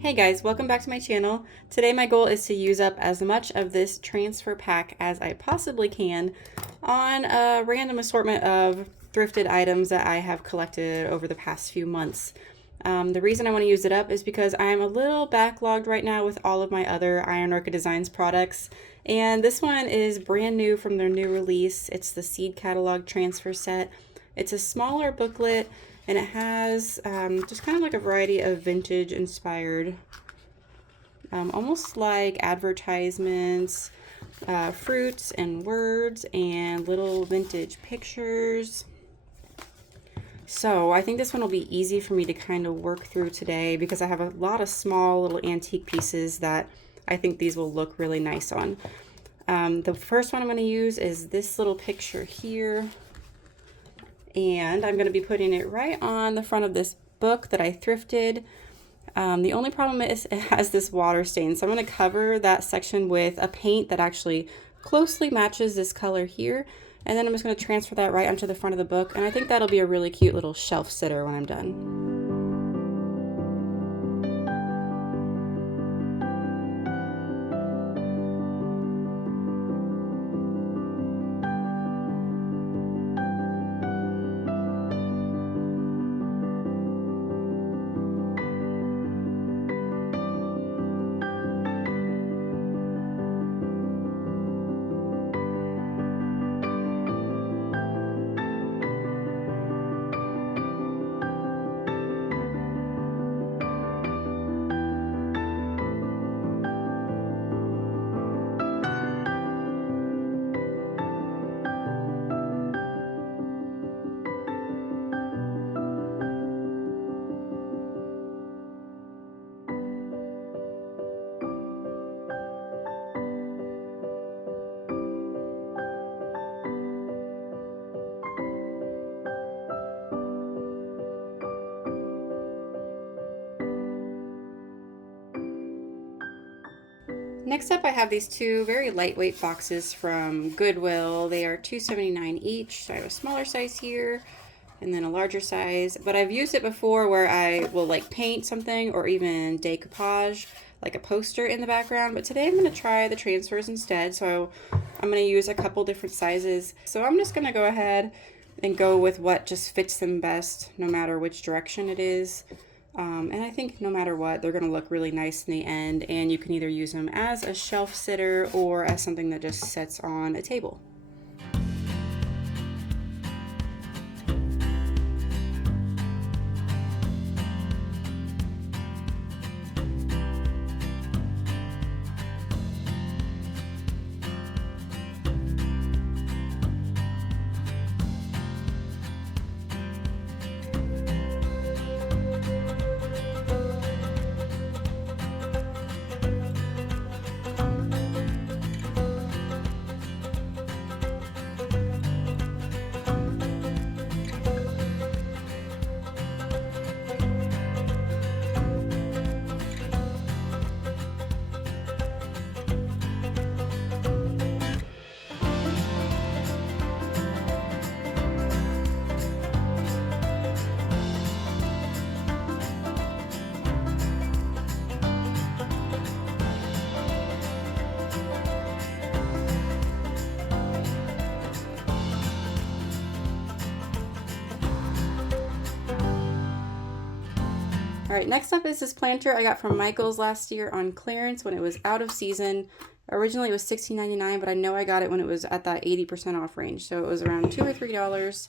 Hey guys, welcome back to my channel. Today my goal is to use up as much of this transfer pack as I possibly can on a random assortment of thrifted items that I have collected over the past few months. The reason I want to use it up is because I'm a little backlogged right now with all of my other Iron Orchid Designs products, and this one is brand new from their new release. It's the Seed Catalog Transfer Set. It's a smaller booklet and it has just kind of like a variety of vintage inspired, almost like advertisements, fruits and words and little vintage pictures. So I think this one will be easy for me to kind of work through today because I have a lot of small little antique pieces that I think these will look really nice on. The first one I'm going to use is this little picture here. And I'm going to be putting it right on the front of this book that I thrifted. The only problem is it has this water stain, so I'm going to cover that section with a paint that actually closely matches this color here, and then I'm just going to transfer that right onto the front of the book, and I think that'll be a really cute little shelf sitter when I'm done. Next up, I have these two very lightweight boxes from Goodwill. They are $2.79 each. So I have a smaller size here and then a larger size. But I've used it before where I will like paint something or even decoupage like a poster in the background. But today I'm going to try the transfers instead. So I'm going to use a couple different sizes. So I'm just going to go ahead and go with what just fits them best no matter which direction it is. And I think no matter what, they're going to look really nice in the end, and you can either use them as a shelf sitter or as something that just sits on a table. All right, next up is this planter I got from Michael's last year on clearance when it was out of season. Originally it was $16.99, but I know I got it when it was at that 80% off range, so it was around $2 or $3.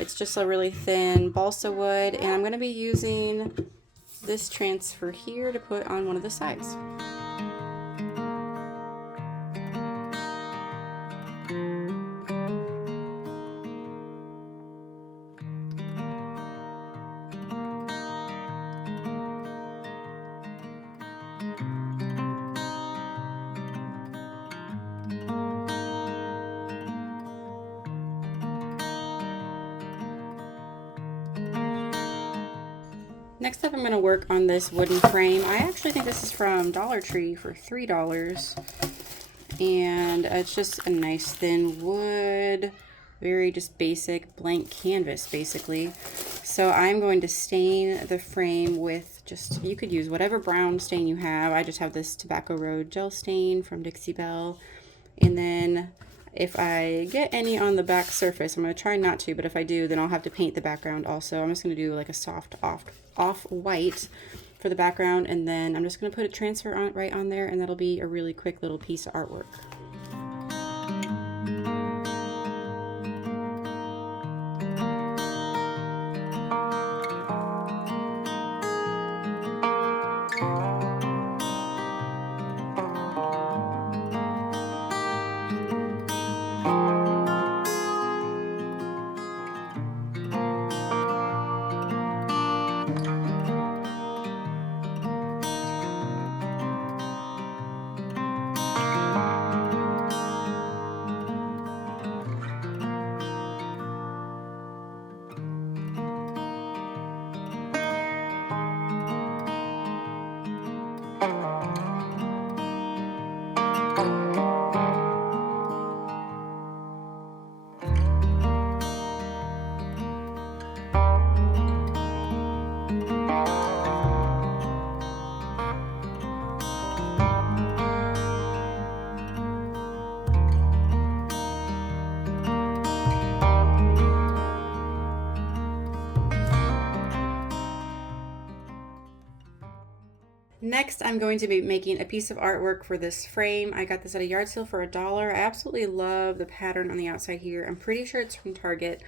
It's just a really thin balsa wood, and I'm going to be using this transfer here to put on one of the sides. Next up, I'm going to work on this wooden frame. I actually think this is from Dollar Tree for $3. And it's just a nice thin wood, very just basic blank canvas basically. So I'm going to stain the frame with just, you could use whatever brown stain you have. I just have this Tobacco Road gel stain from Dixie Belle. And then if I get any on the back surface, I'm going to try not to, but if I do, then I'll have to paint the background also. I'm just going to do like a soft off-white for the background, and then I'm just going to put a transfer on right on there, and that'll be a really quick little piece of artwork. Next, I'm going to be making a piece of artwork for this frame. I got this at a yard sale for $1. I absolutely love the pattern on the outside here. I'm pretty sure it's from Target.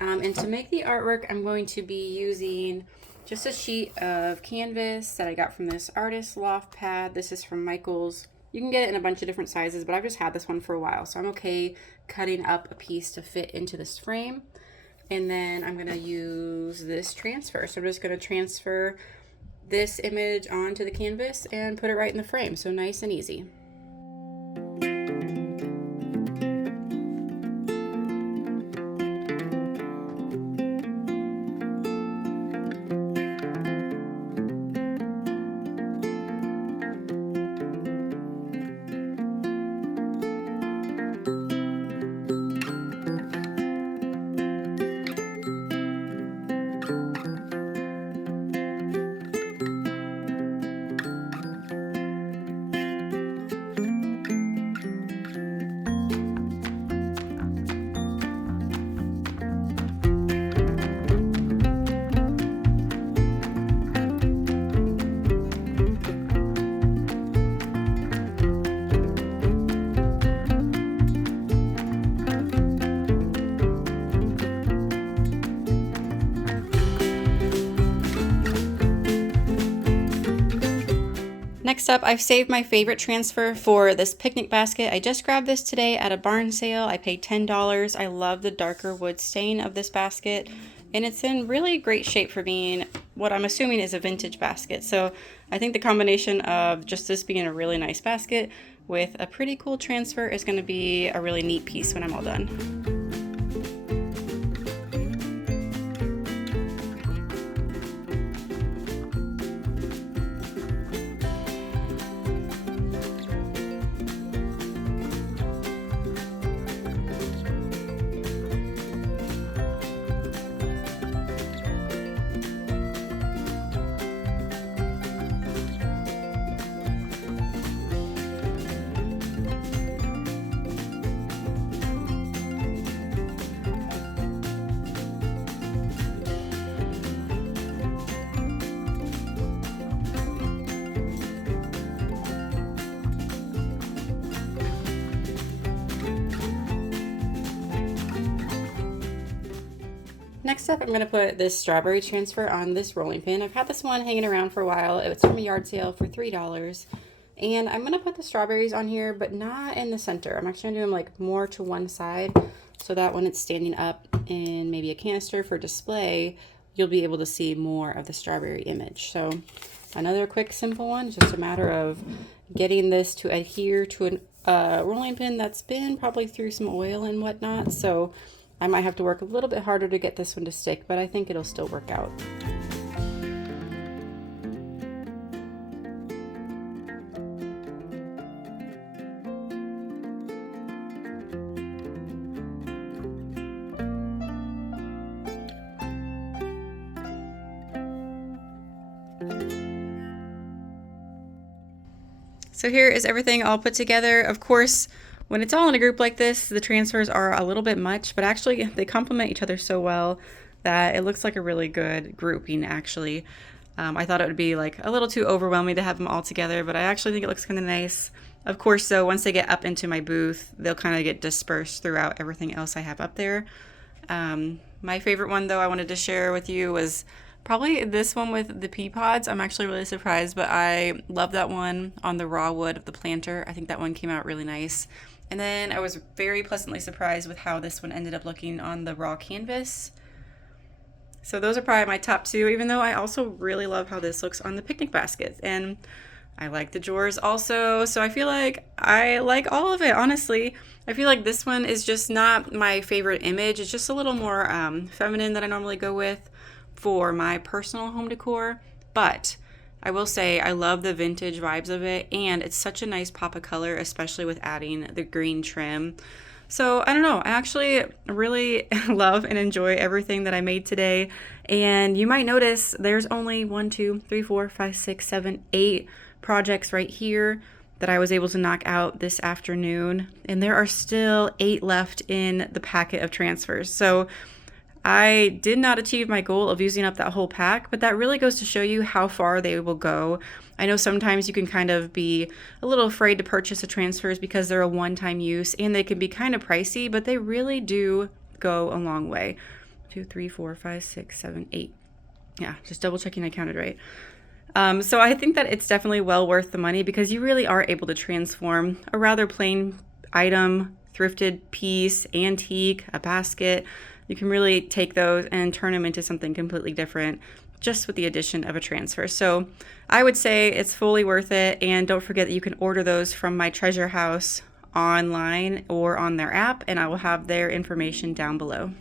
And to make the artwork, I'm going to be using just a sheet of canvas that I got from this artist Loft pad. This is from Michael's. You can get it in a bunch of different sizes, but I've just had this one for a while, so I'm okay cutting up a piece to fit into this frame. And then I'm going to use this transfer. So I'm just going to transfer this image onto the canvas and put it right in the frame. So nice and easy. Next up, I've saved my favorite transfer for this picnic basket. I just grabbed this today at a barn sale. I paid $10. I love the darker wood stain of this basket, and it's in really great shape for being what I'm assuming is a vintage basket. So I think the combination of just this being a really nice basket with a pretty cool transfer is going to be a really neat piece when I'm all done. Next up, I'm going to put this strawberry transfer on this rolling pin. I've had this one hanging around for a while. It was from a yard sale for $3. And I'm going to put the strawberries on here, but not in the center. I'm actually going to do them like more to one side so that when it's standing up in maybe a canister for display, you'll be able to see more of the strawberry image. So another quick, simple one. It's just a matter of getting this to adhere to a rolling pin that's been probably through some oil and whatnot. So I might have to work a little bit harder to get this one to stick, but I think it'll still work out. So here is everything all put together. Of course, when it's all in a group like this, the transfers are a little bit much, but actually they complement each other so well that it looks like a really good grouping actually. I thought it would be like a little too overwhelming to have them all together, but I actually think it looks kind of nice. Of course, so once they get up into my booth, they'll kind of get dispersed throughout everything else I have up there. My favorite one though I wanted to share with you was probably this one with the pea pods. I'm actually really surprised, but I love that one on the raw wood of the planter. I think that one came out really nice. And then I was very pleasantly surprised with how this one ended up looking on the raw canvas. So those are probably my top two, even though I also really love how this looks on the picnic baskets. And I like the drawers also, so I feel like I like all of it, honestly. I feel like this one is just not my favorite image. It's just a little more feminine than I normally go with for my personal home decor. But I will say I love the vintage vibes of it, and it's such a nice pop of color, especially with adding the green trim. So I don't know, I actually really love and enjoy everything that I made today. And you might notice there's only 1, 2, 3, 4, 5, 6, 7, 8 projects right here that I was able to knock out this afternoon. And there are still 8 left in the packet of transfers. So I did not achieve my goal of using up that whole pack, but that really goes to show you how far they will go. I know sometimes you can kind of be a little afraid to purchase the transfers because they're a one-time use and they can be kind of pricey, but they really do go a long way. 2, 3, 4, 5, 6, 7, 8. Yeah, just double checking I counted right. So I think that it's definitely well worth the money because you really are able to transform a rather plain item, thrifted piece, antique, a basket. You can really take those and turn them into something completely different just with the addition of a transfer. So I would say it's fully worth it. And don't forget that you can order those from my treasure house online or on their app, and I will have their information down below.